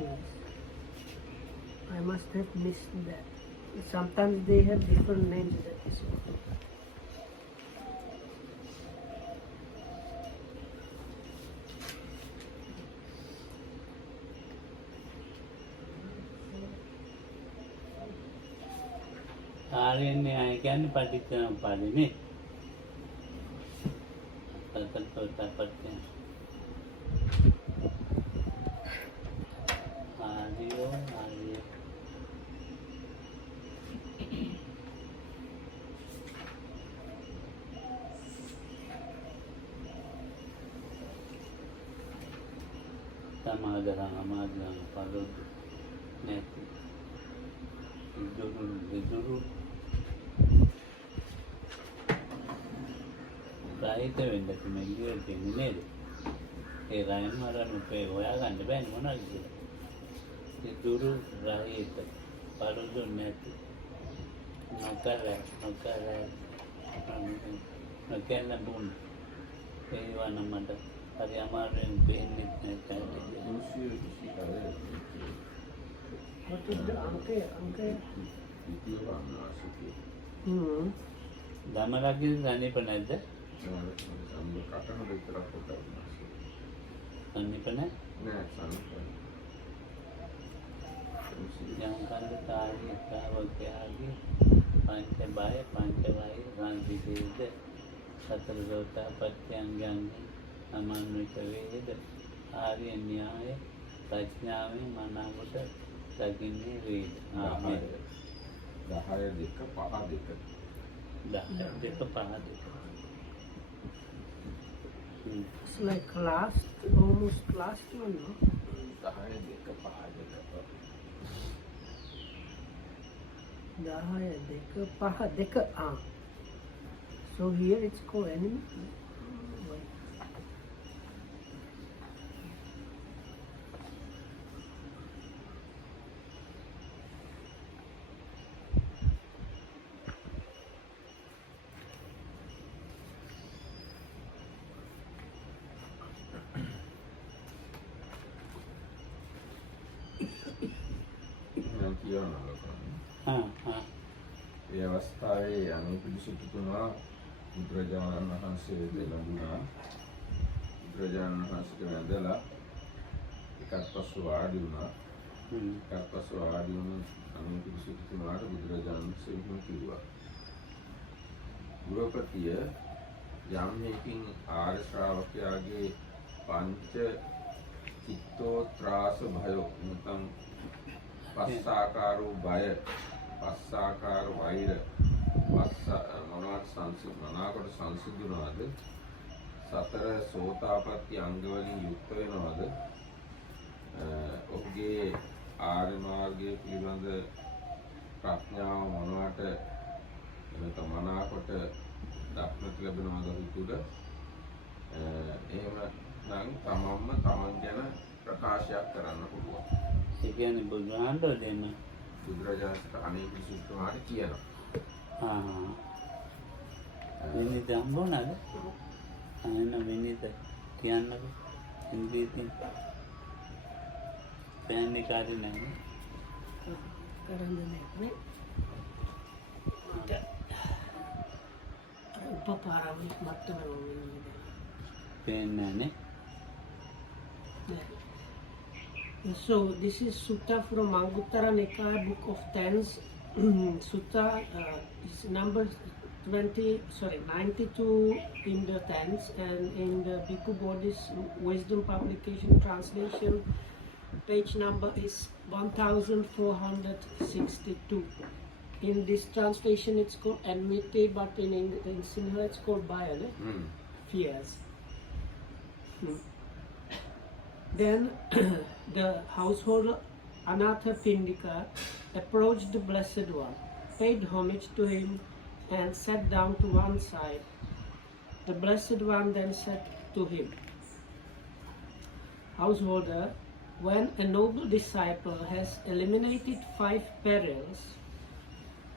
Yes. I must have missed that. Sometimes they have different names, that is all. ආර්යන්‍යය කියන්නේ පටිච්චසමුප්පාදනේ. සතරසෝතාපට්ඨාන. ආර්ය සමාදරං අමාදරං පලොදු නැති විදුරු රාහිත වෙන්න තුමෙන්ගේ දෙන්නේ නේද? ඒ රායන් මරන්න උපේ හොයාගන්න බෑනේ මොනවද කියලා. විදුරු රාහිත පලොදු නැති නොකැන්න බුන් ඒවා නම් මට හරි අමාරුවෙන් පේන්නේ නැහැ. What is the Anke? දමලගේ සනීප නැද්ද? සනීප නැහැ? යම් කන්දතාවී ශ්‍රාවකයාගේ පංච බය පංච වෛර සංසිතේද සතර සෝතාපට්ඨානයන්ගේ අමන්විත වේද ආර්ය න්‍යාය ප්‍රඥාවෙන් මනාවට දකින්නේ වේද. ආමේන්. 10 2 5 2 It's like last, almost last one, no? 10 2 5 10 2 5 2. Ah. So here it's called enemy. Wait. ඒ අවස්ථාවේ අනුපිළිසිතුතුමා බුදුරජාණන් වහන්සේ ලැබුණා. බුදුරජාණන් වහන්සේට වැඳලා එකත් පස්ව වාඩි වුණා. එකත් පස්ව වාඩි වුණ අනුපිළිසිතුමාට බුදුරජාණන් වහන්සේ කිව්වා, ගෘහපතිය යම් මේකින් ආර්ය ශ්‍රාවකයාගේ පංච චිත්තෝත්‍රාස භයෝ නැත්නම් පස්සාකාරෝ බය පස්සාකාර වෛර මනාකොට සංසිඳුනාද සතර සෝතාපට්ටි අංග වලින් යුක්ත වෙනවද ඔහුගේ ආර්ය මාර්ගයේ පිළිබඳ ප්‍රඥාව මොනවාට එනත මනාකොට දක්නට ලැබෙනවද තුල එහෙම නම් තමන්ම තමන් ගැන ප්‍රකාශයක් කරන්න පුළුවන්. ඒ කියන්නේ බුදුහාමුදුරුවෝ දෙන්න බුදුරජාණන් අනේක සූත්‍රමාට කියනවා. විනිත හම්බුණාද? අන්න විනිත කියන්නකො. ඉන්දියෙන් පෑන්නේ කාර්ය නැහැ. කරන්න නැහැ. උපපාරම මත්තම පෑන්නේ නැහැ. So this is Sutta from Anguttara Nikaya Book of Tens. Sutta is number 92 in the Tens, and in the Bhikkhu Bodhi's Wisdom Publication translation, page number is 1462. In this translation it's called enmity, but in Sinhala it's called baya, fears. Then the householder Anatha Pindika approached the Blessed One, paid homage to him, and sat down to one side. The Blessed One then said to him, Householder, when a noble disciple has eliminated 5 perils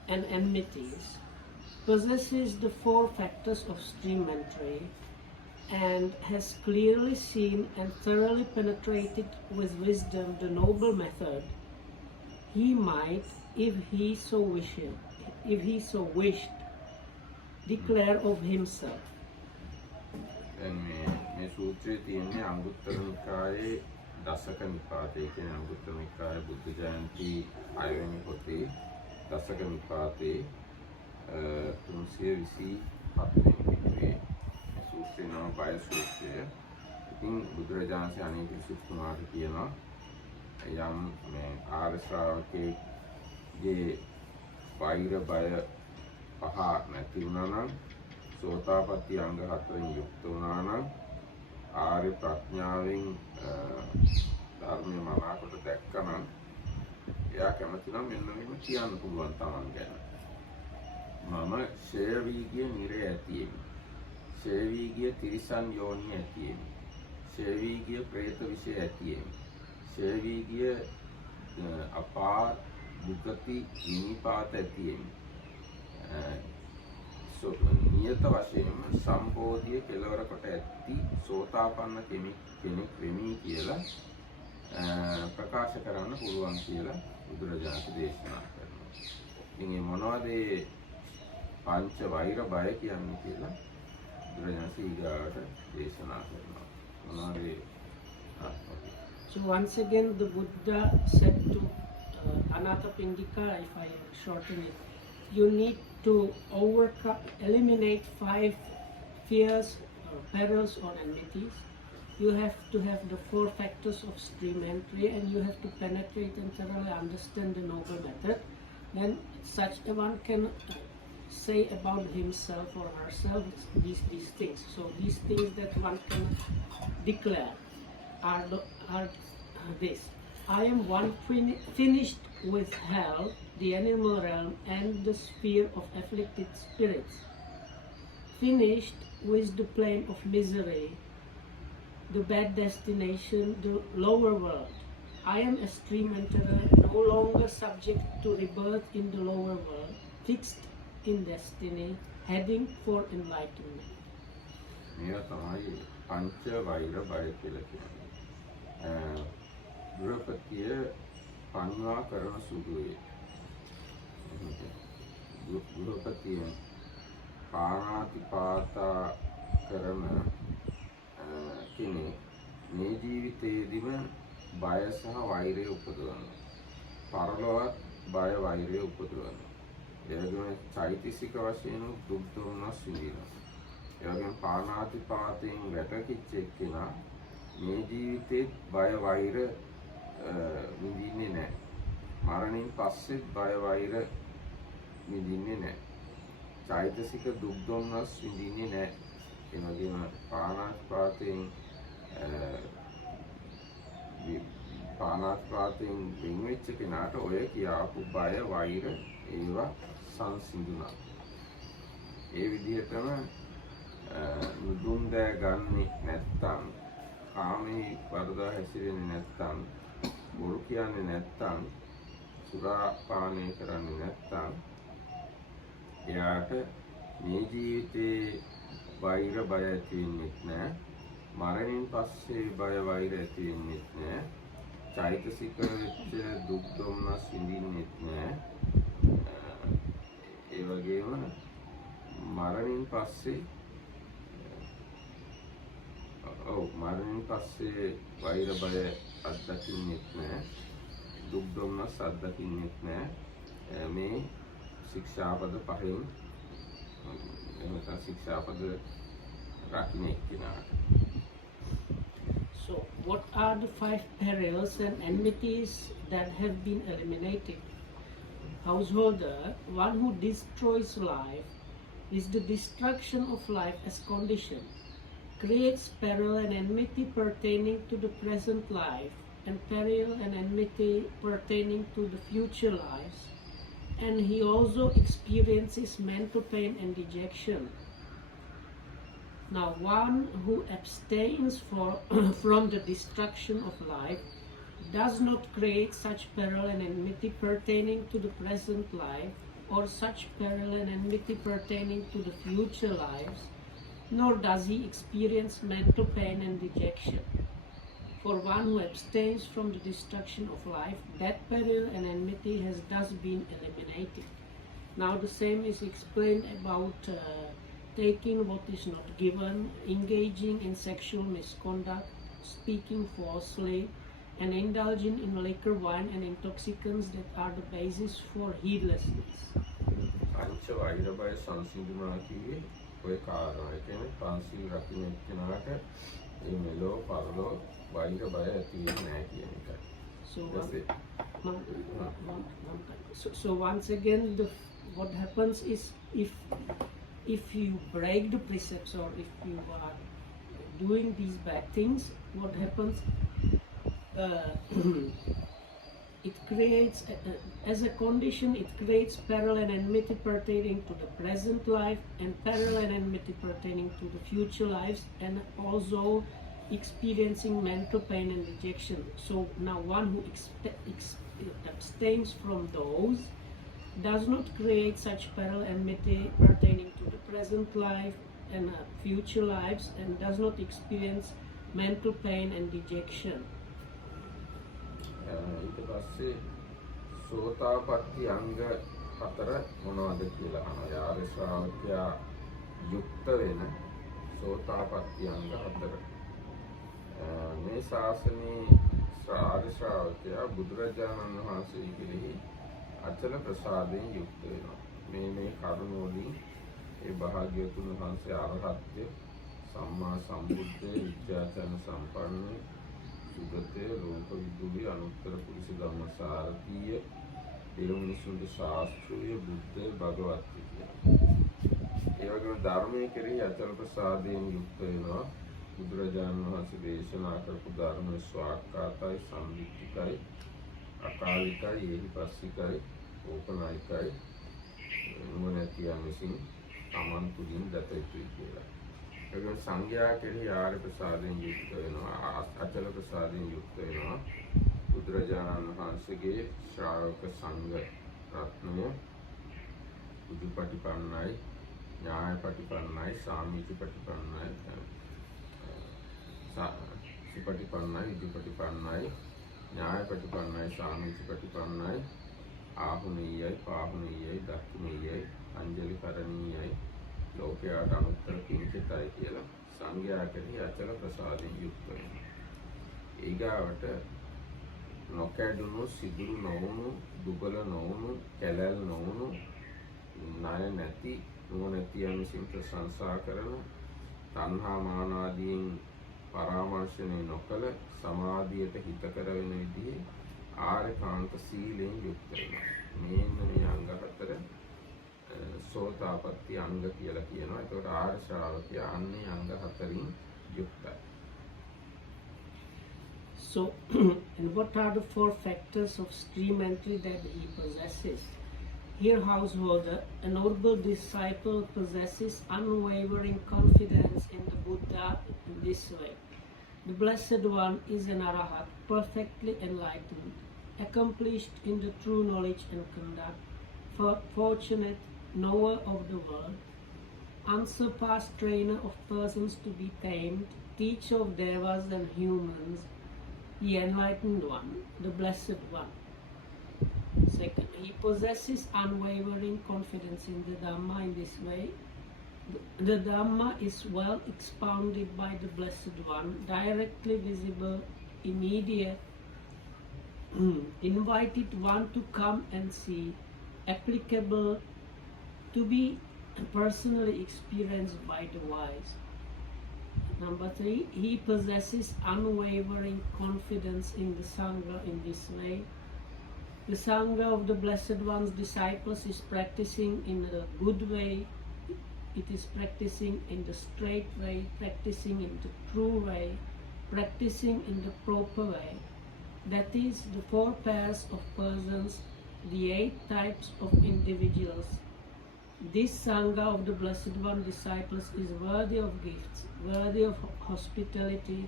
and enmities, possesses the 4 factors of stream entry, and has clearly seen and thoroughly penetrated with wisdom the noble method, he might, if he so wished, declare of himself. දැන් මේ සූත්‍රයේ තියෙන්නේ අංගුත්තර නිකායේ දසක නිපාතේ කියන අංගුත්තර නිකායේ බුද්ධ ජයන්ති 6 වෙනි පොතේ දසක නිපාතේ 327 වෙනි පිටුවේ මේ සූත්‍රේ නම බය සූත්‍රය. ඉතින් බුදුරජාණන් අනේක සුත්තුමාට කියනවා යම් මේ ආර්ය ශ්‍රාවකයේ වෛර බය පහ නැති වුණා නම් සෝතාපට්ටි අංග 4න් යුක්ත වුණා නම් ආර්ය ප්‍රඥාවෙන් ධර්මය මනාකොට දැක්කනම් එයා කැමති නම් මෙන්න මෙහෙම කියන්න පුළුවන් තමන් ගැන. මම ෂේ වී ගිය නිරය ඇතියෙමි. ෂේ වී ගිය තිරිසන් යෝනිය ඇතියෙමි. ෂේ වී ගිය പ്രേත විෂය ඇතියෙමි. ෂේ වී ගිය අපා දුගති විනිපාත ඇතියෙමි. නියත වශයෙන්ම සම්බෝධිය කෙලවර කොට ඇති සෝතාපන්න කෙනෙක් වෙමි කියලා ප්‍රකාශ කරන්න පුළුවන් කියලා බුදුරජාණන් දේශනා කරනවා. ඉතින් මේ මොනවද මේ පංච වෛර බය කියන්නේ කියලා බුදුරජාණන් ඊගාවට දේශනා කරනවා. මොනවද? So once again the Buddha said to Anathapindika, if I shorten it, you need to eliminate 5 fears or perils or enmities. You have to have the 4 factors of stream entry, and you have to penetrate and thoroughly understand the noble method. Then such a one can say about himself or herself these things. So these things that one can declare are this: I am one finished with hell, the animal realm, and the sphere of afflicted spirits, finished with the plane of misery, the bad destination, the lower world. I am a stream enterer, no longer subject to rebirth in the lower world, fixed in destiny, heading for enlightenment. මේවා තමයි පංච වෛර බය කියලා කියන්නේ. ගෘහපතිය පන්වා කරන සුදුවේ. ගෘහපතිය පාණාතිපාතා කරන කෙනෙක් මේ ජීවිතයේදීම බය සහ වෛරය උපදවනවා. පරලොවත් බය වෛරය උපදවනවා. ඒ වගේම චෛතසික වශයෙන් දුක් දුම්නස් විඳිනවා. ඒ වගේම පාණාතිපාතයෙන් වැටකිච්ච එක්කෙනා මේ ජීවිතේ බය වෛර විඳින්නේ නැහැ. මරණින් පස්සෙත් බය වෛර විඳින්නේ නැහැ. චෛතසික දුක් දුම්නස් විඳින්නේ නැහැ. ඒ වගේම පාණාතිපාතයෙන් වෙන් වෙච්ච කෙනාට ඔය කියාපු බය වෛර ඒවා සංසිඳුණා. ඒ විදිහටම නුදුම් දෑ ගන්නේ නැත්තම්, කාමී වරදා හැසිරෙන්නේ නැත්තම්, බොරු කියන්නේ නැත්තම්, සුරා පානය කරන්නේ නැත්තම් එයාට මේ ජීවිතේ වෛර බය ඇති වෙන්නේ නැහැ. මරණින් පස්සේ බය වෛර ඇති වෙන්නේ නැහැ. චෛතසික වෙච්ච දුක් දුම්නස් විඳින්නේ නැහැ. ඒ වගේම මරණින් පස්සේ වෛර බය අත්දකින්නෙත් නැහැ. දුක් දුම්නස් අත්දකින්නෙත් නැහැ. මේ ශික්ෂාපද පහෙන් ශික්ෂාපද රකින්න එක්කිනාට. So what are the 5 perils and enmities that have been eliminated? Householder, one who destroys life is the destruction of life as condition, creates peril and enmity pertaining to the present life, and peril and enmity pertaining to the future lives, and he also experiences mental pain and dejection. Now, one who abstains from the destruction of life does not create such peril and enmity pertaining to the present life, or such peril and enmity pertaining to the future lives, nor does he experience mental pain and dejection. For one who abstains from the destruction of life, death, peril, and enmity has thus been eliminated. Now the same is explained about taking what is not given, engaging in sexual misconduct, speaking falsely, and indulging in liquor, wine, and intoxicants that are the basis for heedlessness. පංච වෛර බය සංසිඳුණා කිව්වේ ඔය කාරණා. ඒ කියන්නේ පංචශීල රකින්න එක්කෙනාට මේ මෙලෝ පරලෝ වෛර බය ඇති වෙන්නේ නැහැ කියන එකයි. So once again, what happens is if you break the precepts or if you are doing these bad things, what happens? It creates, as a condition, it creates peril and enmity pertaining to the present life and peril and enmity pertaining to the future lives, and also experiencing mental pain and dejection. So now one who abstains from those does not create such peril and enmity pertaining to the present life and future lives, and does not experience mental pain and dejection. ඊට පස්සේ සෝතාපට්ටි අංග 4 මොනවද කියලා අහනවා. ආර්ය ශ්‍රාවකයා යුක්ත වෙන සෝතාපට්ටි අංග 4. මේ ශාසනයේ ආර්ය ශ්‍රාවකයා බුදුරජාණන් වහන්සේ කෙරෙහි අචල ප්‍රසාදයෙන් යුක්ත වෙනවා. මේ කරුණ වලින් ඒ භාග්‍යවතුන් වහන්සේ අරහත්ත්වය, සම්මා සම්බුද්ධය, විද්‍යාචරණ සම්පන්නය, සුගතය, ලෝක විදුලි, අනුත්තර පුරුෂ ධම්මසාරථීය, දෙලොමිනිසුන්ගේ ශාස්ත්‍රීය, බුද්ධය, භගවත්ය කියන. ඒ වගේම ධර්මයේ කෙරෙහි අචල ප්‍රසාදයෙන් යුක්ත වෙනවා. බුදුරජාණන් වහන්සේ දේශනා කරපු ධර්මයේ ස්වාක්කාතයි, සම්දිත්තිකයි, අකාලිකයි, ඒහිපස්සිකයි, ඕපනායිකයි, නුවණැතියන් විසින් තමන් තුළින් දත යුතුයි කියලා. ඒකම සංඝයා කෙරෙහි ආර්ය ප්‍රසාදයෙන් යුක්ත වෙනවා, අචල ප්‍රසාදයෙන් යුක්ත වෙනවා. බුදුරජාණන් වහන්සේගේ ශ්‍රාවක සංඝ රත්නය බුදුපටිපන්නයි, ඥායපටිපන්නයි, සාමීචිපටිපන්නයි, සුපටිපන්නයි, විදුපටිපන්නයි, ඥායපටිපන්නයි, සාමීචිපටිපන්නයි, ආහුනීයයි, පාහුනීයයි, දක්ඛිනීයයි, අංජලි කරණීයයි, ලෝකයාට අනුත්තර කිංචිතයි කියලා සංඝයා කෙරෙහි අචල ප්‍රසාදයෙන් යුක්ත වෙනවා. ඊගාවට නොකැඩුණු, සිදුරු නොවුණු, දුබල නොවුණු, කැලැල් නොවුණු, ණය නැති, නුවණැතියන් විසින් ප්‍රශංසා කරන, තණ්හා මාන ආදීන් පරාමර්ශනය නොකළ, සමාධියට හිතකර වෙන විදිහේ ආර්යකාන්ත සීලයෙන් යුක්ත වෙනවා. මේ අංග 4 සෝතාපට්ටි අංග කියලා කියනවා. ඒකට ආර්ය ශ්‍රාවකයා අන්නේ අංග 4න් යුක්තයි. So, and what are the 4 factors of stream entry that he possesses? Here, householder, a noble disciple possesses unwavering confidence in the Buddha in this way. The Blessed One is an Arahat, perfectly enlightened, accomplished in the true knowledge and conduct, fortunate, knower of the world, unsurpassed trainer of persons to be tamed, teacher of devas and humans, the enlightened one, the Blessed One. Second, he possesses unwavering confidence in the Dhamma in this way. The Dhamma is well expounded by the Blessed One, directly visible, immediate, invited one to come and see, applicable, to be personally experienced by the wise. Number 3, he possesses unwavering confidence in the Sangha in this way. The Sangha of the Blessed One's disciples is practicing in a good way, it is practicing in the straight way, practicing in the true way, practicing in the proper way. That is, the 4 pairs of persons, the 8 types of individuals. This Sangha of the Blessed One disciples is worthy of gifts, worthy of hospitality,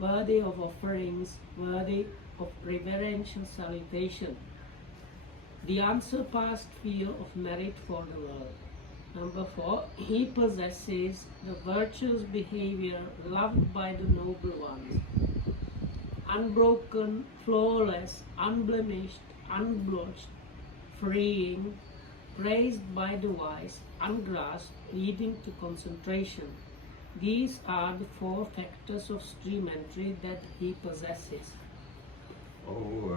worthy of offerings, worthy of reverential salutation. The unsurpassed field of merit for the world. Number 4, he possesses the virtuous behavior loved by the noble ones. Unbroken, flawless, unblemished, unblotched, freeing, praised by the wise, ungrasped, leading to concentration. These are the 4 factors of stream entry that he possesses. ඔහු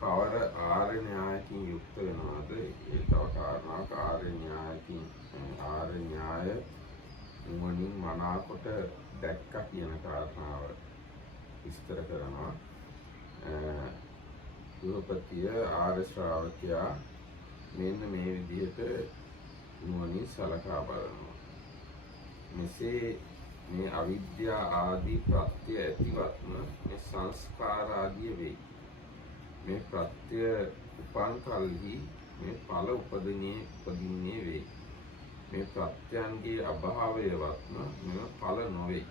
කවර ආර්ය න්‍යායකින් යුක්ත වෙනවද? ඒ තව කාරණාවක් ආර්ය න්‍යාය නුවණින් මනාකොට දැක්ක කියන කාරණාව විස්තර කරනවා. ගෘහපතිය ආර්ය ශ්‍රාවකයා මෙන්න මේ විදිහට නුවණින් සලකා බලනවා. මෙසේ මේ අවිද්‍යා ආදී ප්‍රත්‍ය ඇතිවත්ම මේ සංස්කාර ආදිය වෙයි. මේ ප්‍රත්‍ය උපන් කල්හි මේ ඵල උපදින්නේ වෙයි. මේ ප්‍රත්‍යයන්ගේ අභාවයවත්ම මෙම ඵල නොවේ.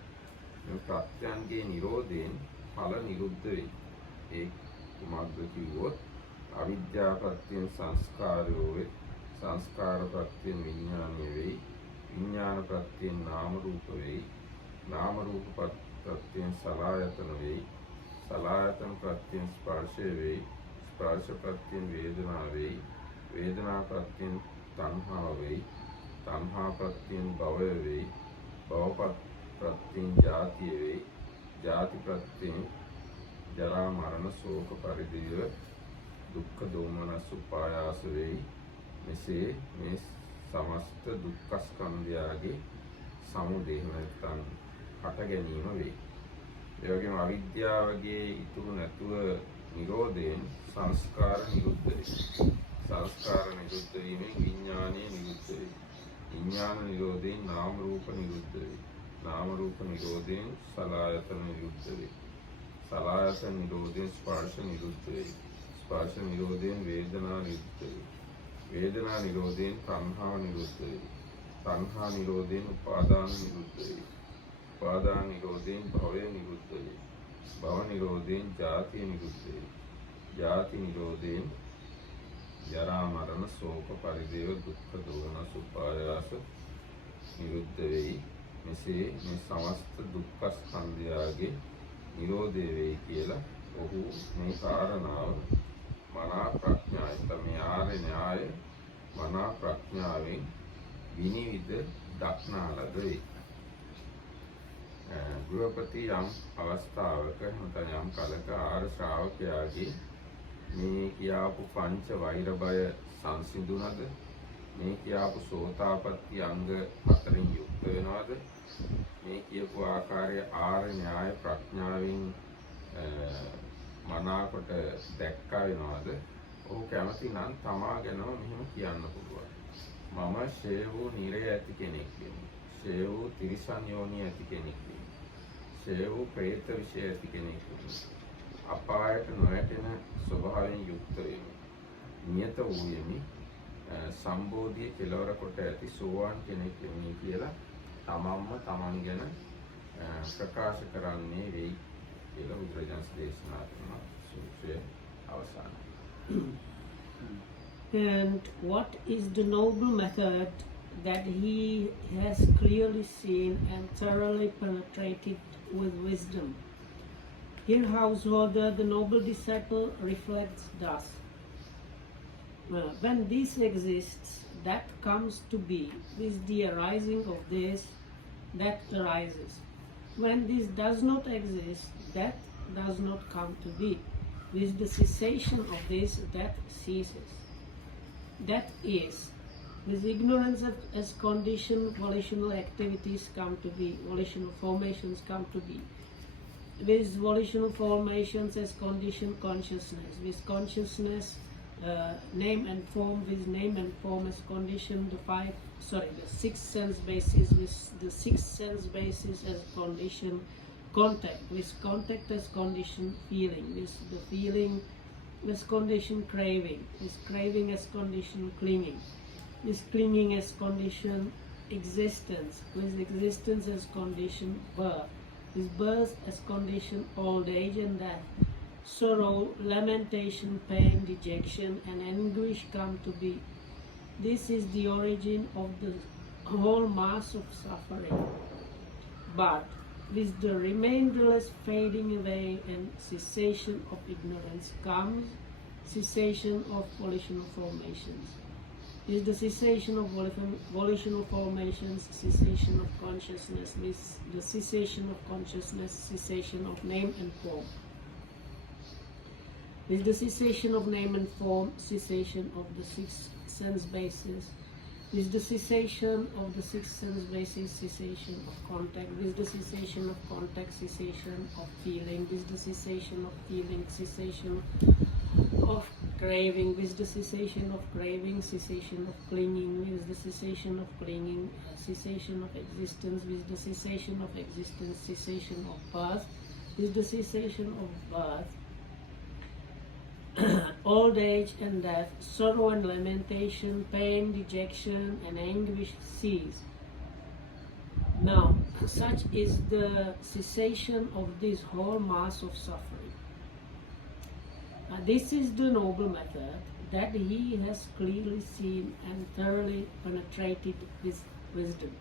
මේ ප්‍රත්‍යයන්ගේ නිරෝධයෙන් ඵල නිරුද්ධ වෙයි. ඒ කුමක්ද කිව්වොත් අවිද්‍යා ප්‍රත්‍යයෙන් සංස්කාරයෝ වේ. සංස්කාර ප්‍රත්‍යයෙන් විඥානය වෙයි. විඥාන ප්‍රත්‍යයෙන් නාම රූප වෙයි. නාම රූප ප්‍රත්‍යයෙන් සලආයතන වෙයි. සලආයතන ප්‍රත්‍යයෙන් ස්පර්ශය වෙයි. ස්පර්ශ ප්‍රත්‍යයෙන් වේදනා වෙයි. වේදනා ප්‍රත්‍යයෙන් තණ්හාව වෙයි. තණ්හා ප්‍රත්‍යයෙන් භවය වෙයි. භව ප්‍රත්‍යයෙන් ජාතිය වෙයි. ජාති ප්‍රත්‍යයෙන් ජරා මරණ ශෝක පරිදේව දුක්ඛ දෝමනස් උපායාස වෙයි. මෙසේ මේ සමස්ත දුක්ඛ ස්කන්ධයගේ සමුදය නැත්නම් හට ගැනීම වෙයි. ඒ වගේම අවිද්‍යාවගේ ඉතුරු නැතුව නිරෝධයෙන් සංස්කාර නිරුද්ධ වෙයි. සංස්කාර නිරුද්ධ වීමෙන් විඥානය නිරුද්ධ වෙයි. විඥාන නිරෝධයෙන් නාම රූප නිරුද්ධ වෙයි. නාම රූප නිරෝධයෙන් සලආයතන නිරුද්ධ වෙයි. සලආයතන නිරෝධයෙන් ස්පර්ශ නිරුද්ධ වෙයි. ස්පර්ශ නිරෝධයෙන් වේදනා නිරුද්ධ වෙයි. වේදනා නිරෝධයෙන් තණ්හා නිරුද්ධ වෙයි. තණ්හා නිරෝධයෙන් උපාදාන නිරුද්ධ වෙයි. උපාදාන නිරෝධයෙන් භවය නිරුද්ධ වෙයි. භව නිරෝධයෙන් ජාතිය නිරුද්ධ වෙයි. ජාති නිරෝධයෙන් ජරා මරණ ශෝක පරිදේව දුක්ඛ දෝමනස් උපායාස නිරුද්ධ වෙයි. මෙසේ මේ සමස්ත දුක්ඛ ස්කන්ධයගේ නිරෝධය වෙයි කියලා ඔහු මේ කාරණාව මනා ප්‍රඥාවෙන් මේ ආර්ය න්‍යාය මනා ප්‍රඥාවෙන් විනිවිද දක්නා ලද වේ. ගෘහපති යම් අවස්ථාවක නැත්නම් යම් කලක ආර්ය ශ්‍රාවකයාගේ මේ කියාපු පංච වෛර බය සංසිඳුනද? මේ කියාපු සෝතාපට්ටි අංග 4න් යුක්ත වෙනවද? මේ කියපු ආකාරයේ ආර්ය න්‍යාය ප්‍රඥාවෙන් මනාකොට දැක්කා වෙනවද? ඔහු කැමති නම් තමා ගැනම මෙහෙම කියන්න පුළුවන්. මම ශේ වූ නිරය ඇති කෙනෙක් වෙමි. ශේ වූ තිරිසන් යෝනිය ඇති කෙනෙක් වෙමි. ශේ වූ ප්‍රේත විෂය ඇති කෙනෙක් වෙමි. අපායට නොයැටෙන ස්වභාවයෙන් යුක්ත වෙමි. නියත වූයෙමි. සම්බෝධිය කෙලවර කොට ඇති සෝවාන් කෙනෙක් වෙමි කියලා තමන්ම තමන් ගැන ප්‍රකාශ කරන්නේ වෙයි කියලා බුදුරජාණන් දේශනා කරන සූත්‍රයේ අවසානය. And what is the noble method that he has clearly seen and thoroughly penetrated with wisdom? Here, householder, the noble disciple reflects thus. When this exists, that comes to be. With the arising of this, that arises. When this does not exist, that does not come to be. With the cessation of this, that ceases. That is, with ignorance as condition, volitional activities come to be, volitional formations come to be. With volitional formations as condition, consciousness. With consciousness, name and form. With name and form as condition, the six sense bases. With the six sense bases as condition, contact. With contact as condition, feeling. With the feeling as condition, craving. With craving as condition, clinging. With clinging as condition, existence. With existence as condition, birth. With birth as condition, old age and death. Sorrow, lamentation, pain, dejection and anguish come to be. This is the origin of the whole mass of suffering. But with the remainderless fading away and cessation of ignorance comes cessation of volitional formations. Is the cessation of volitional formations, cessation of consciousness, with the cessation of consciousness, cessation of name and form. With the cessation of name and form, cessation of the six sense bases. With the cessation of the six sense bases, cessation of contact. With the cessation of contact, cessation of feeling. With the cessation of feeling, cessation of craving. With the cessation of craving, cessation of clinging. With the cessation of clinging, cessation of existence. With the cessation of existence, cessation of birth. With the cessation of birth, old age and death, sorrow and lamentation, pain, dejection and anguish cease. Now, such is the cessation of this whole mass of suffering. This is the noble method that he has clearly seen and thoroughly penetrated with wisdom.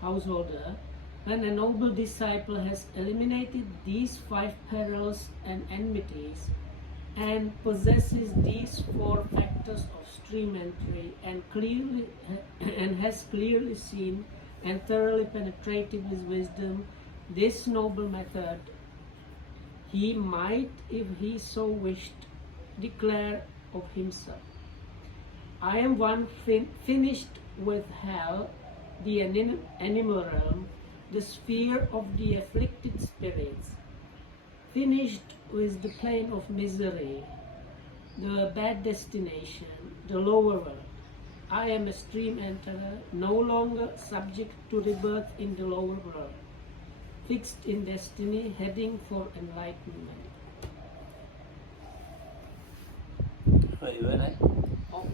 Householder, when a noble disciple has eliminated these 5 perils and enmities, and possesses these 4 factors of stream entry and has clearly seen and thoroughly penetrated with wisdom this noble method, he might, if he so wished, declare of himself, I am one finished with hell, the animal realm, the sphere of the afflicted spirits, finished with the plane of misery, the bad destination, the lower world. I am a stream enterer, no longer subject to rebirth in the lower world, fixed in destiny, heading for enlightenment. ඉවරයි. Oh,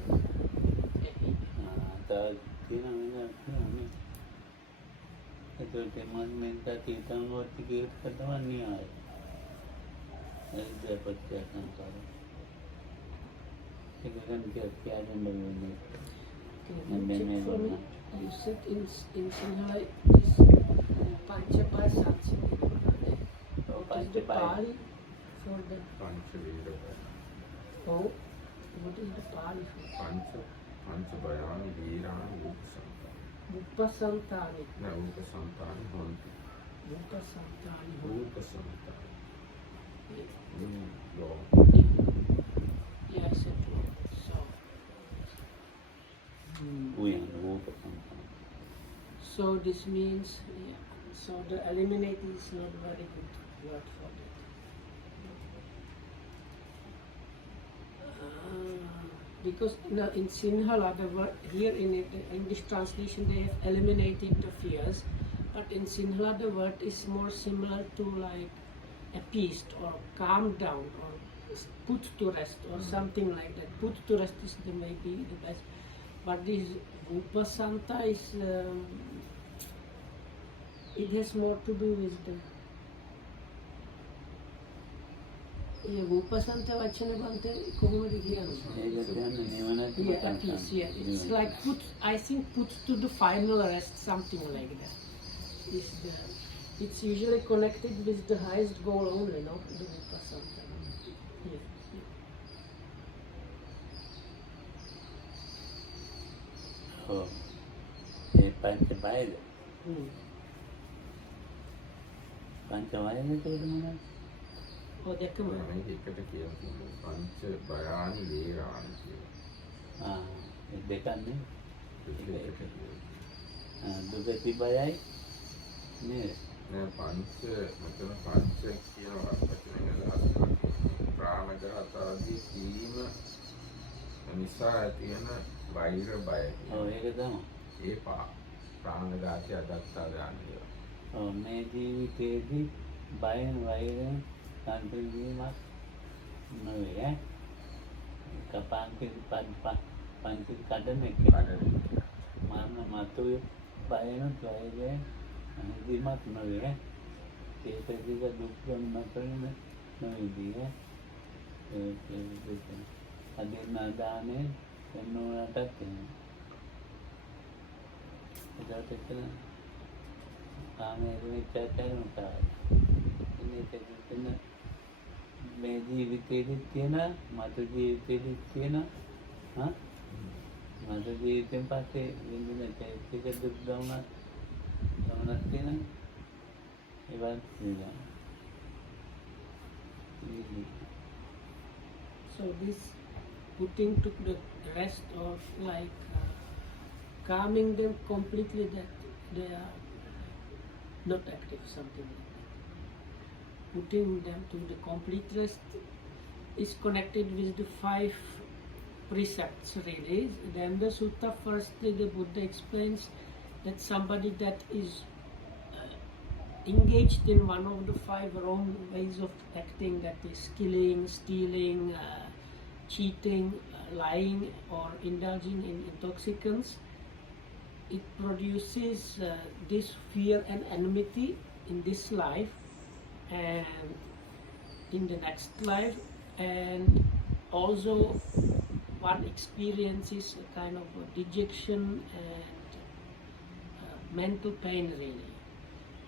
තව තියෙනවා නේ. ඒකට මම මෙන්ට තීතන් වර්ති කීප කරනවා න්යාය. ඒක පත්‍ය සංකාර. ඒක ගන්න කියන්න බෑ. check for me. You sit in Sinhala, this Panchapai Satsang. What is the Pali for the? Oh, what is the Pali for? Panchabayani Veerani Upasantani. No, Upasantani Honti. Upasantani. Upasantani. Law. Yeah, I said law. So. So this means, yeah. So the eliminate is not very good word for that. Because in Sinhala, the word here in English translation they have eliminated the fears, but in Sinhala the word is more similar to like appeased or calmed down or put to rest or something like that. Put to rest is maybe the best, but this Upasanta is it has more to do with the Upasanta vachana bante කොහොමද කියන්නේ? Yeah, peace, yeah. It's like put, I think put to the final rest, something like that. It's usually connected with the highest goal only, no? The Upasanta. Yeah. Oh, පංචබයද? පංචබයද තේරුම? Oh, දෙකම. මේක එකට කියනවා පංචබයානි වේරානි කියලා. ඒ දෙකන්නේ. දුගති බයයි නේද? නෑ මෙතන පංච කියන වචනේ අදහස් ප්‍රාණඝාතාදී කීම නිසා තියෙන වෛර බය. ඔව් ඒක තමයි. ඒ ප්‍රාණඝාතය අදත්තා ගන්නවා. ඔව් මේ ජීවිතේදී බයෙන් වෛරයෙන් සම්පූර්ණයක් නෙවෙයි. කපාන්ති පංච කඩන එක. මම මතුවේ බයෙන් වෛරයෙන් අනිදිමත් නෙවෙයි. ඒකදික දුක් ගන්නතරම නෙවෙයි. අදින්නාදානේ පෙන්වන්නටත් තියෙනවා. ඒකට එතන කාමයේ විචාරයෙන් උටාවයි. ඉන්නේ තේරුම් මේ ජීවිතේදිත් තියෙන මතු ජීවිතේදිත් තියෙන මතු ජීවිතෙන් පස්සේ විඳින චෛත්‍යක දුක් දවනක් තියෙන ඒවත් තියෙනවා. So this putting to the rest or like calming them completely that they are not active, something like that. Putting them to the complete rest is connected with the 5 precepts really. Then the sutta firstly the Buddha explains that somebody that is engaged in one of the 5 wrong ways of acting, that is killing, stealing, cheating, lying or indulging in intoxicants, it produces this fear and enmity in this life and in the next life, and also one experiences a kind of a dejection and mental pain really.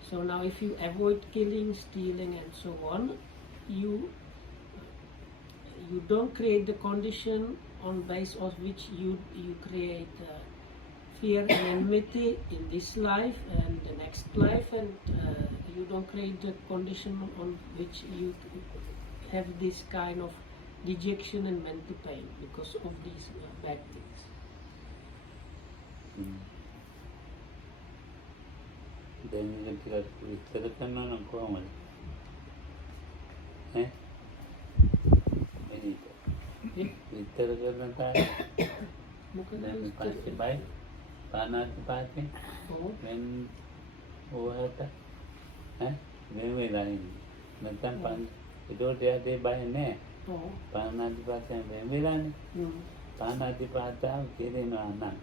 So now if you avoid killing, stealing and so on, you don't create the condition on base of which you create fear and enmity in this life and the next life, and you don't create the condition on which you have this kind of dejection and mental pain because of these bad things. දැන් ඉතින් ටිකක් විස්තර කරනවා නම් කොහොමද? එනික විස්තර කරන තායි දැන් පස්සේ බයි පානාති පාතේ when ඕහත මේ වෙලාවේ නැත්නම් පන් ඒකට යද්දී බය නැහැ. පානාති පාතේ මේ වෙලාවේ පානාති පාතා කියනවා නම්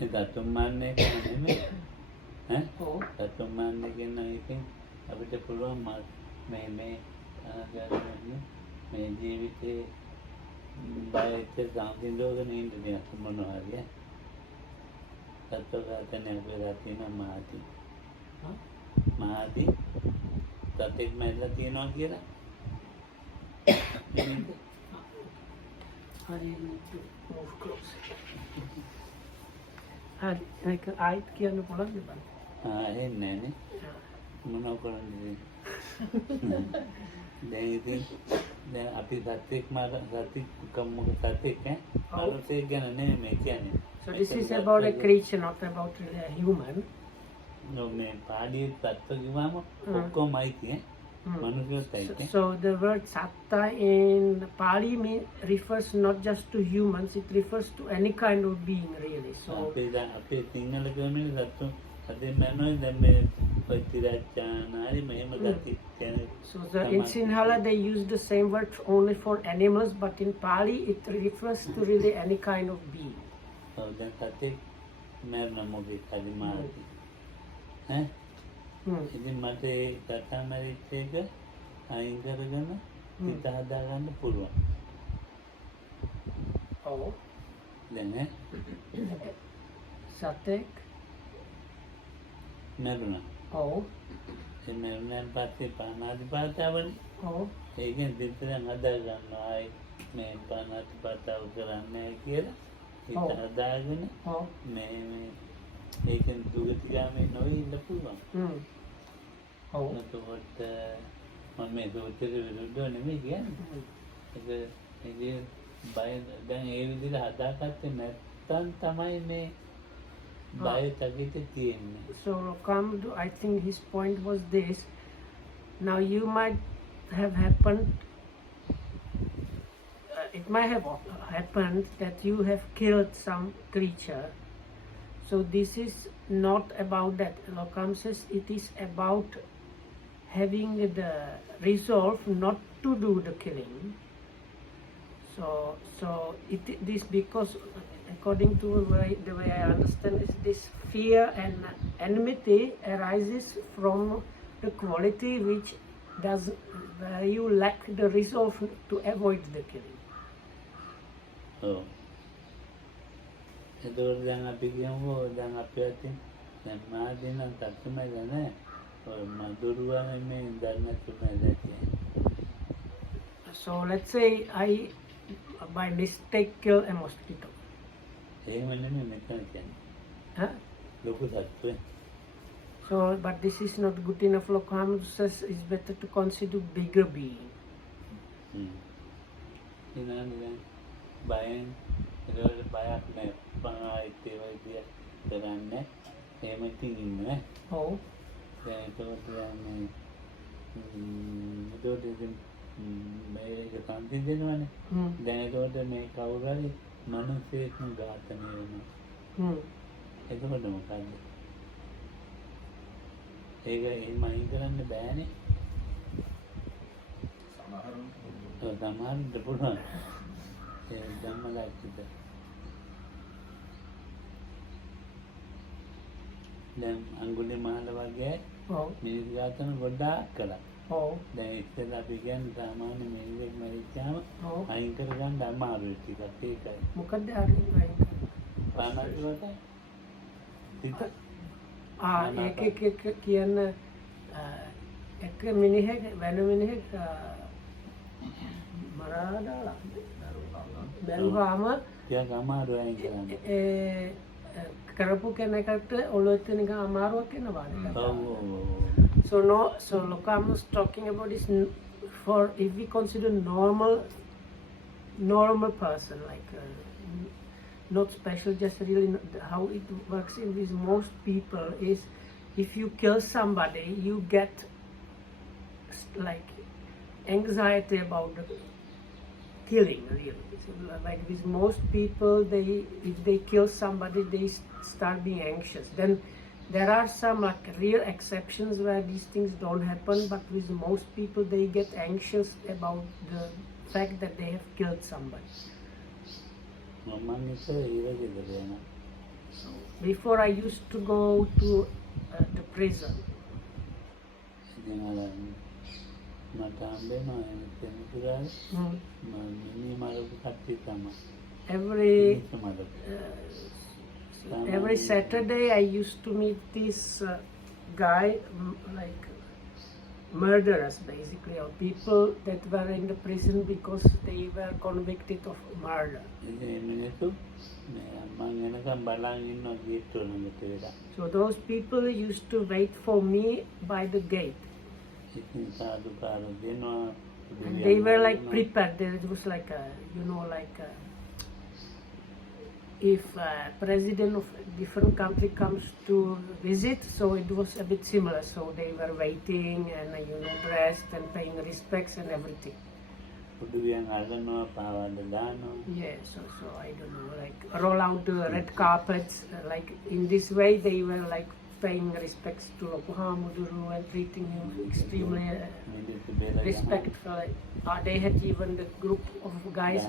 ඒ දතුම්මන්නේ නෙමෙයි. දතුම්මන්නේ කියන එකෙන් අපිට පුළුවන් මේ මේ ජීවිතේ බයට සම්බන්ධවගෙන ඉන්න දෙයක් මොනවා හරි තත්ත්වගතනේ අපේ තියෙන මහදී තත්ත්වෙත් මැදලා තියෙනවා කියලා Hari itu move close. Hari, naik ke ait kian pulang di mana? එන්නේ නේ මොනව කරන්නේ දැන් ඉතින් දැන් අපි සත්‍යෙක් සත්‍යෙක් මනුස්සයෙක් ගැන නෙමෙයි මේ කියන්නේ. So this is about a creature, not about a human. මේ පාඩියේ තත්ත්ව කිව්වම ඔක්කොමයි කියන්නේ මනුස්සයත් ඇයි. So the word satta in Pali refers not just to humans, it refers to any kind of being really. So අපේ සිංහල කියන්නේ සත්තු අදේ මනෝයි දැන් මේ පතිරච්චානාරි මෙහෙම ගති කියන්නේ. So in Sinhala they use the same word only for animals, but in Pali it refers to really any kind of being. So දැන් සතෙක් මරණ මොකේ කලි මාරි ඉතින් මට ඒ කතා මැරිච් එක අයින් කරගෙන හිත හදාගන්න පුළුවන්. Oh. දැන් Satek. මරුණා. Oh. ඒ මරුණාන් පස්සේ පානාතිපාතාවනේ. Oh. ඒකෙන් දිට්ඨියෙන් හදාගන්නවා ආයි මේ පානාතිපාතාව කරන්නේ කියලා හිත හදාගෙන මේ ඒකෙන් දුගතිගාමී නොවී ඉන්න පුළුවන්. ඔව්. එතකොට මම මේ දුගතියට විරුද්ධව නෙමෙයි කියන්නේ. ඒකේ බය දැන් ඒ විදිහට හදාගත්තේ නැත්තම් තමයි මේ බය තකිත තියෙන්නේ. So I think his point was this. Now you might have happened, it might have happened that you have killed some creature. So this is not about that. Lokam says it is about having the resolve not to do the killing. So this because according to the way I understand is this fear and enmity arises from the quality which you lack the resolve to avoid the killing. ඔව්. එතකොට දැන් අපි කියමුකෝ දැන් අපේ අතින් දැන් මාදී නම් තත්ත්වමයි නැහැ. ඔය මදුරුවා මේ දන්නේ තුනේ So let's say I by mistake kill a mosquito. එහෙම නෙමෙයි මෙතන කියන්නේ. Huh? ලොකු තත්ත්වය. So, but this is not good enough. Lokhamdu says it's better to consider bigger being. ඊළඟ දැන් බයෙන් ඒකට බයක් නැහැ. පනායිත් ඒ වගේ කරන්නේ. එහෙම ඉතින් ඉන්නේ. Oh. දැන් ඒකට කියන්නේ ඒකට ඉතින් මේක සම්පූර්ණ දෙනවනේ. දැන් ඒකට මේ කවුරු හරි මනුස්සයෙක්ම ඝාතනය වෙනවා. එතකොට මොකද? ඒක එහෙම අයින් කරන්න බෑනේ. සමහරුන්ට පුළුවන්. ඒ ධම්මලක්ෂිත. දැන් අඟුලිමාල වගේ මිනිස් ඝාතන ගොඩාක් කළා. දැන් ඉතින් අපි කියන්නේ සාමාන්‍ය මිනිහෙක් මරිච්චාම අයින් කරගන්න අමාරුයි ටිකක් ඒකයි. මොකද අයින් පානල්වට ඒක කියන එක මිනිහෙක් වෙන මිනිහෙක් මරා දාලා බැලුවාම ටිකක් අමාරුයි අයින් කරන්න. කරපු කෙනෙකුට ඔලුවට නිකන් අමාරුවක් එනවා. So Lokam was talking about this for if we consider normal person, like not special, just really how it works in this most people is if you kill somebody, you get like anxiety about the killing, really. So, like with most people, if they kill somebody, they start being anxious. Then there are some like real exceptions where these things don't happen, but with most people, they get anxious about the fact that they have killed somebody. Before I used to go to the prison. Every Saturday I used to meet this guy, like murderers basically, or people that were in the prison because they were convicted of murder. So those people used to wait for me by the gate. And they were like prepared. There was like a, if a president of a different country comes to visit, so it was a bit similar. So they were waiting and dressed and paying respects and everything. Yeah, so I don't know, like roll out the red carpets. Like in this way, they were like paying respects to Muhammadu and treating him extremely respectfully. They had even the group of guys.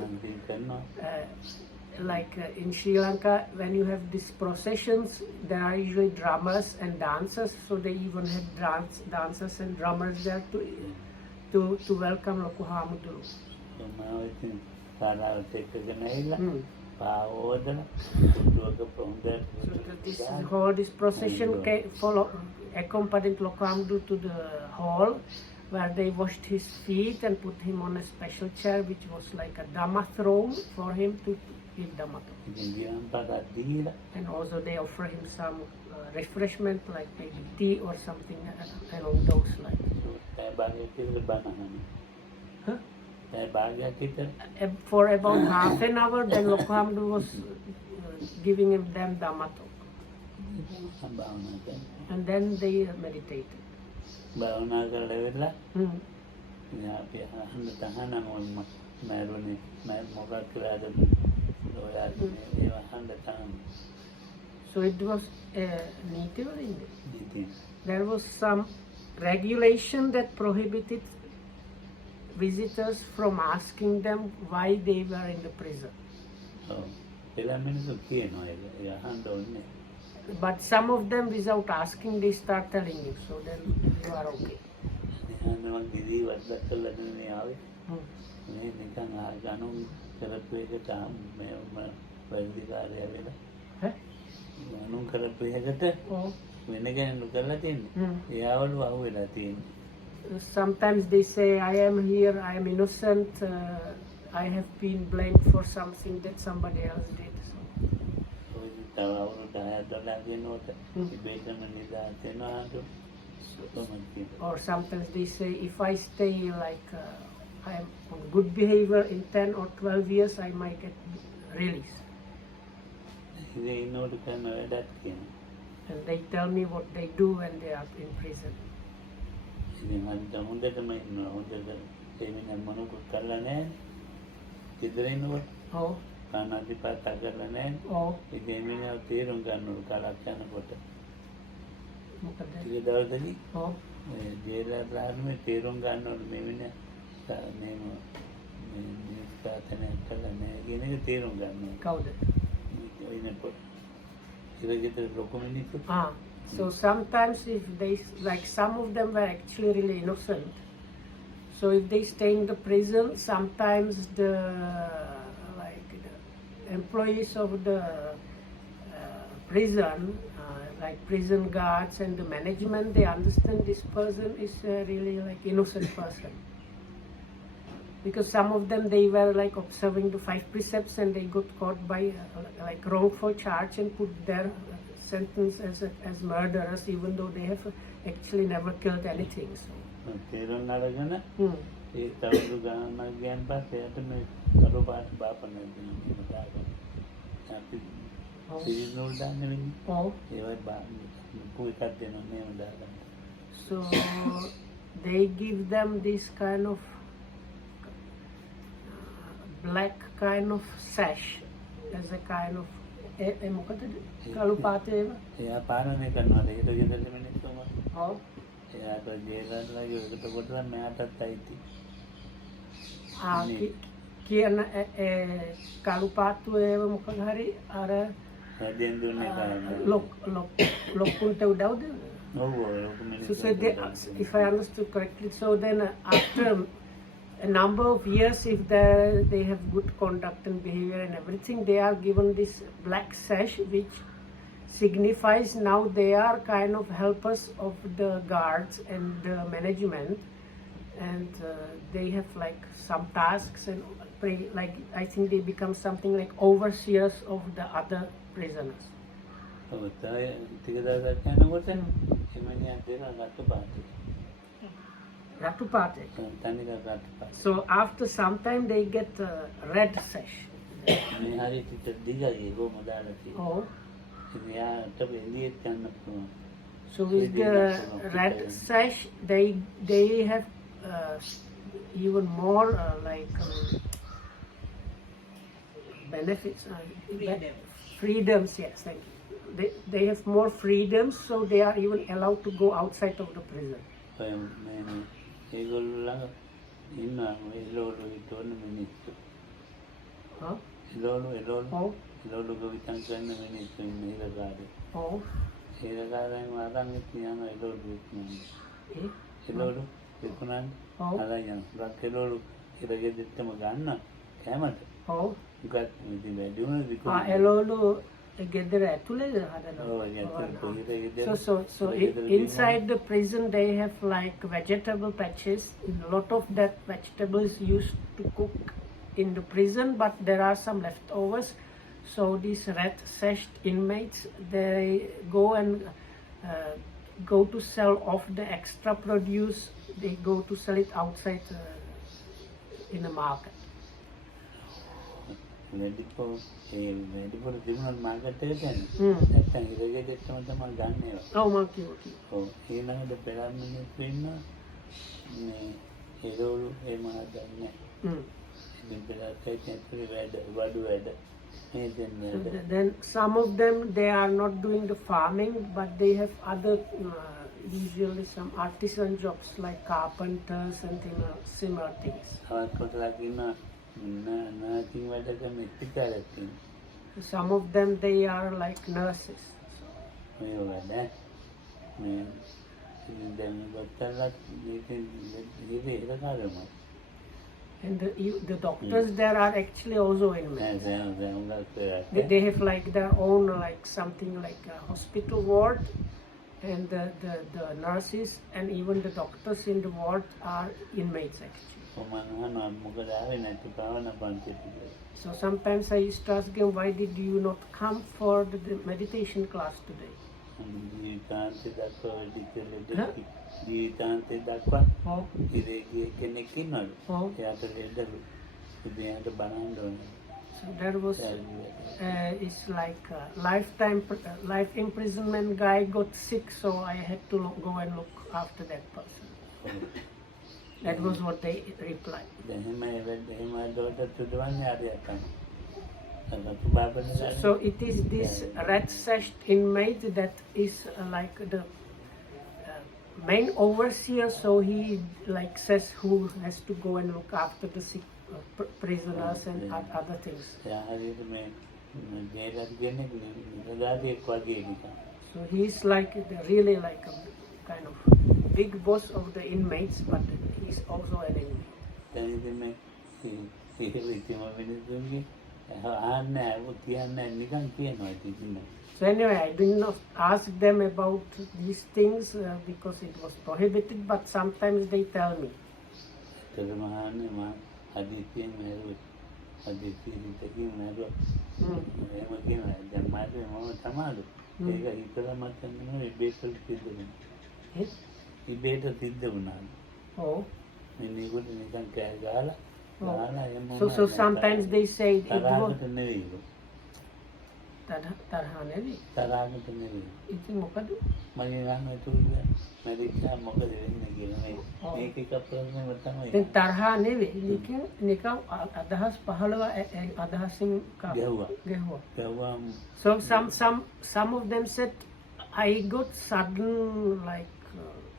Like in Sri Lanka, when you have these processions, there are usually drummers and dancers. So they even had dancers and drummers there to welcome Lokuhamuduru. So this procession accompanied Lokuhamuduru to the hall, where they washed his feet and put him on a special chair, which was like a Dhamma throne for him to eat Dhamma. And also they offer him some refreshment, like maybe tea or something along those lines. Huh? For about half an hour, then Lokuhamuduru was giving them Dhamma talk. And then they meditated. So it was a native India. There was some regulation that prohibited visitors from asking them why they were in the prison. But some of them, without asking, they start telling you, so then you are okay. නිකන් අනුන් කරපු එකට වැරදි කාර්යය වෙලා ඈ? අනුන් කරපු එකට ඔව්. වෙන කෙනෙක් කරලා තියෙන්නේ. එයාවලු අහුවෙලා තියෙන්නේ. Sometimes they say, I am here, I am innocent, I have been blamed for something that somebody else did. So, ඔය තව අවුරුදු 10 12 දිනකට ඉබේටම නිදාස් වෙනවා අද. or sometimes they say, if I stay like I am on good behavior in 10 or 12 years, I might get released. ඉතින් ඉන්නකොට කරන වැඩක් කියනවා. And they tell me what they do when they are in prison. ඉතින් මම හොඳටම ඉන්නවා. හොඳට ඒ වෙන මොනකුත් කරලා නැහැ. ගෙදර ඉන්නකොට Oh, කානාතිපාත කරලා නැහැ. oh, ඉතින් මිනිහා තීරුම් ගන්නවලු කලක් යනකොට. මොකද? ටික දවසකින් Oh, ජේලාපලාරුමේ තීරුම් ගන්නවලු මේ මිනිහා මේම නිස්කාතනය කළා නැහැ කියන එක තීරුම් ගන්නවා. කවුද? ඉන්නකොට ඉරගෙදර ලොකු මිනිස්සු So sometimes if they, like some of them were actually really innocent. So if they stay in the prison, sometimes the employees of the prison, like prison guards and the management, they understand this person is a really like innocent person. Because some of them, they were like observing the 5 precepts and they got caught by like wrongful charge and put their sentence as murderers, even though they have actually never killed anything. So. තේරුම් අරගෙන Hmm. ඒ තවදු ගානක් ගියන් පස්සේ යට මේ කළු පාට බාපන දෙනවා. අපි සිරිනෝල් දාන්න වෙන්නේ. Oh. ඒවයි පුයිකක් දෙනවා මේව දාගන්න. So they give them this kind of black kind of sash as a kind of මොකද කළු පාතේ එයා පාලනය කරනවා ඒක ගෙදර මිනිස්සුම. ඔව්. එයාට ජේලර්ලාගේ එකට කොටලා මෙයාටත් අයිති. කියන කළු පාත්තුව ඒව මොකද හරි අර රජෙන් දුන්නේ කාරණා. ලොක්කුන්ට උදව්ද? ඔව් ලොකු මිනිස්සු. So they, if I understood correctly, so then after a number of years, if they have good conduct and behavior and everything, they are given this black sash, which signifies now they are kind of helpers of the guards and the management, and they have like some tasks and like I think they become something like overseers of the other prisoners. ඔව් ටික දවසක් යනකොට එමනියා දෙන රතු පාටේ. Ratu Pate. තනිකර රතු පාටේ. So after some time they get a red sash. මේ හරියට දිගයි ගොම දාලා තියෙනවා. Oh. ඉතින් යාට එළියට යන්න පුළුවන්. So with the red sash, they have even more benefits, freedoms. Yes, thank you. They have more freedoms, so they are even allowed to go outside of the prison. ඒගොල්ලෝ ළඟ ඉන්නවා එළවලු හිටවන මිනිස්සු. Huh? එළවලු ගොවිතැන් කරන මිනිස්සු ඉන්න ඉරකාරේ. Oh. ඉරකාරයන් අරන් ඉතින් එළවලු විකුණනවා. එළවලු විකුණන අරන් යනවා. එළවලු ඉරගෙදෙත්තම ගන්න කැමත. Oh. ගත් ඉතින් වැඩි වුණා විකුණන. එළවලු ගෙදර ඇතුලේද හදනවා. So inside the prison they have like vegetable patches. A lot of that vegetables used to cook in the prison, but there are some leftovers. So these red sashed inmates, they go and go to sell off the extra produce. They go to sell it outside in the market. වැඩිපුර තිබුණත් මාකට් එකට යන්නේ. නැත්තම් ඉරගෙදෙත්තම තමයි ගන්න ඒවා. ඔව් මම කිව්වා. ඔව් ඊළඟට පෙරම් මිනිස්සු ඉන්නවා. මේ එළවලු එහෙම හදන්නේ. ඉතින් පෙරත් ඇතුලේ වඩු වැඩ. Then some of them, they are not doing the farming, but they have other usually some artisan jobs like carpenters and similar things. Some of them, they are like nurses. And the doctors there are actually also inmates. They have like their own like something like a hospital ward, and the nurses and even the doctors in the ward are inmates actually. So sometimes I used to ask him, why did you not come for the meditation class today? Oh. Oh. So there was it's like life imprisonment guy got sick, so I had to go and look after that person. That was what they replied. So it is this red-sashed inmate that is like the main overseer, so he like says who has to go and look after the sick prisoners and other things. So he's like really like a kind of big boss of the inmates, but he's also an inmate. So anyway, I did not ask them about these things because it was prohibited, but sometimes they tell me. Oh. Oh. So sometimes they say it was So some of them said I got sudden like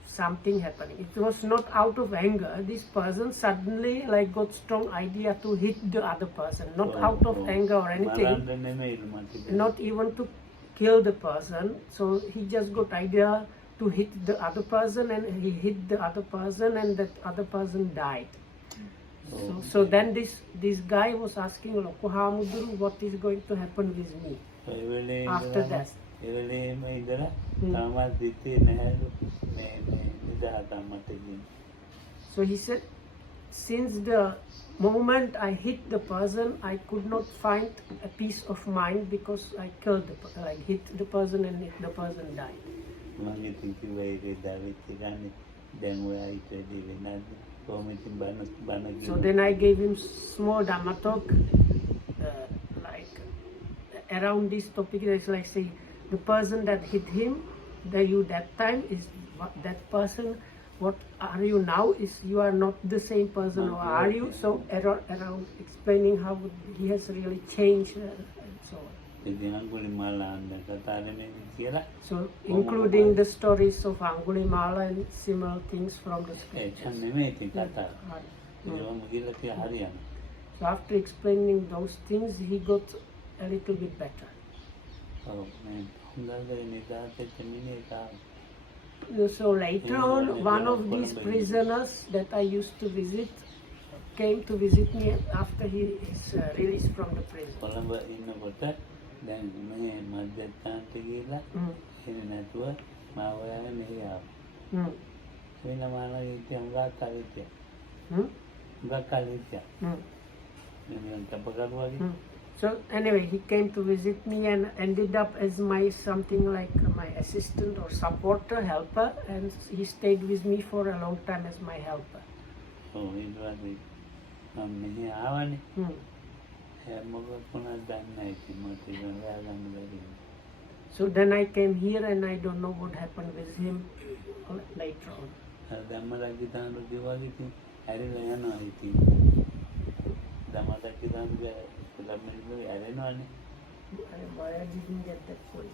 something happening. It was not out of anger. This person suddenly like got strong idea to hit the other person, not out of anger or anything, not even to kill the person. So he just got idea to hit the other person, and he hit the other person, and that other person died. So then this guy was asking Loku Hamuduru, what is going to happen with me after that? So he said, since the moment I hit the person, I could not find a peace of mind because I killed hit the person and the person died. So then I gave him small Dhamma talk, around this topic. It's like say the person that hit him, that time is that person. What are you now? Is you are not the same person, or are you? So around explaining how he has really changed and so on. So including the stories of Angulimala and similar things from the scriptures. So after explaining those things, he got a little bit better. So later on, one of these prisoners that I used to visit came to visit me after he is released from the prison. So anyway, he came to visit me and ended up as my something like my assistant or supporter, helper, and he stayed with me for a long time as my helper. So then I came here and I don't know what happened with him later on. Why I didn't get that point?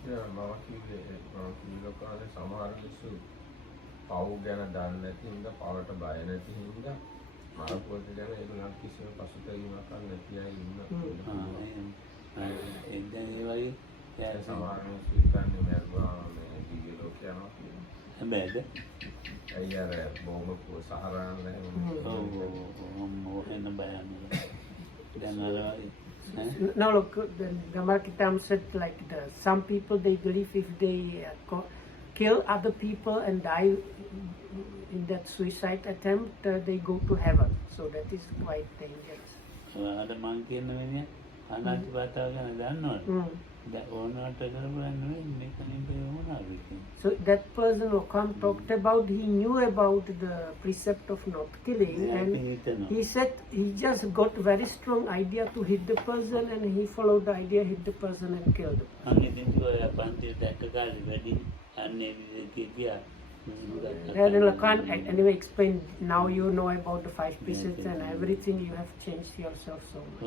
ඇයි අර බොහොම සහරාන මොහෙන බයන්න දැන් අර Now look, the Markitam said like some people they believe if they kill other people and die in that suicide attempt, they go to heaven. So that is quite dangerous. අර මං කියන වෙන්නේ අනාථපාතාව ගැන දන්නවද? ඕනවට කරපුවා නෙවෙයි මේකනේ වුණා විසින්. So that person who come talked about, he knew about the precept of not killing, and he said he just got very strong idea to hit the person, and he followed the idea, hit the person and killed him. මං ඉතින් ඔය පන්තියට දැක්ක කාලේ වැඩි අන්නේ විදිහට ගියා. And I can't anyway explain. Now you know about the 5 precepts and everything. You have changed yourself so much.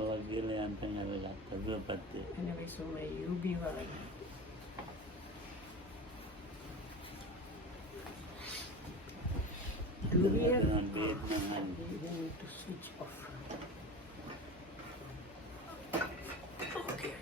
Anyway, so may you be well. Do we have? We need to switch off. Okay.